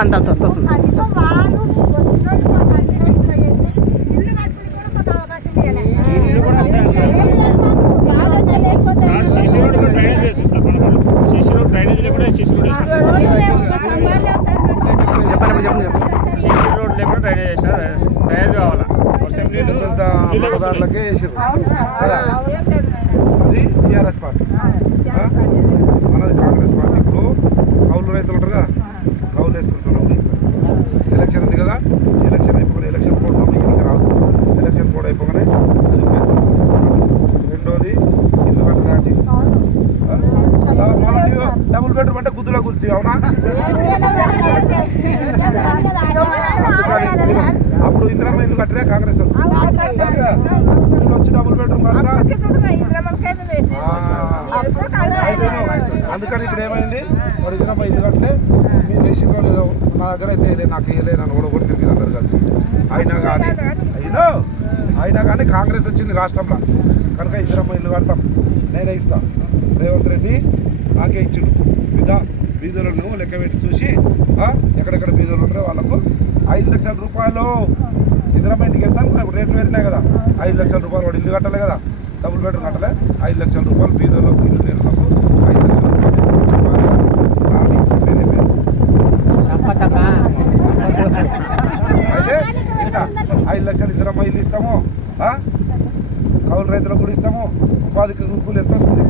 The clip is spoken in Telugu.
అంత అంత వస్తుంది ఇల్లు కూడా సార్ సీసీ రోడ్ కూడా డ్రైనేజ్ వేసి సార్ మన వాళ్ళు సీసీ రోడ్ డ్రైనేజ్ కూడా సీసీ రోడ్ వేసారు చెప్పండి చెప్పండి చెప్పండి సీసీ రోడ్ లేకుండా డ్రైనేజ్ చేశారు డ్రైనేజ్ కావాలా వర్షం నీళ్ళు వస్తున్నాయి. మతదారులకే వేసారు కదా? అది టీఆర్ఎస్ పార్టీ? మనది కాంగ్రెస్ పార్టీ ఇప్పుడు కౌలు రైతులు ఉంటారు కదా కౌలు వేసుకుంటున్నాం ఎలక్షన్ ఉంది కదా ఎలక్షన్ అయిపోయి ఎలక్షన్ కోడ్ మీకు రాదు ఎలక్షన్ కోడ్ అయిపోగానే అది ఉపయోగిస్తాం రెండోది ఇల్లు కట్టలాంటి డబుల్ బెడ్రూమ్ అంటే గుద్దులో గుద్ది అవునా ఇందిరమ్మ ఇల్లు కట్టలే కాంగ్రెస్ వాళ్ళు. ఇప్పుడు వచ్చి డబుల్ బెడ్రూమ్ కడతా అందుకని ఇప్పుడు ఏమైంది? వాడు ఇందిరమ్మ ఇల్లు కట్టలే మీరు వేసిందో లేదో నా దగ్గర అయితే నాకు వేయలే నన్ను కూడా కొడుతుంది అందరు కలిసి. అయినా కానీ అయినా అయినా కానీ కాంగ్రెస్ వచ్చింది రాష్ట్రంలో. కనుక ఇందిరమ్మ ఇల్లు కడతాం. నేనే ఇస్తా. రేవంత్ రెడ్డి నాకే ఇచ్చిండు. బిడ్డ బీదలను లెక్క పెట్టి చూసి ఎక్కడెక్కడ బీదలు ఐదు లక్షల రూపాయలు. ఇద్దరం ఇంటికి వెళ్తాను రేట్లు పెరిగినాయి కదా. ఐదు లక్షల రూపాయలు వాడు ఇల్లు కట్టలే కదా. డబుల్ బెడ్రూమ్ కట్టలే. ఐదు లక్షల రూపాయలు బీదర్లో ఇల్లు నిర్మలకు ఐదు లక్షల ఐదు లక్షలు ఇద్దరమ్మ ఇల్లు ఇస్తాము. కౌలు రైతులకు కూడా ఇస్తాము. ఉపాధికి కూలి ఎంత వస్తుంది?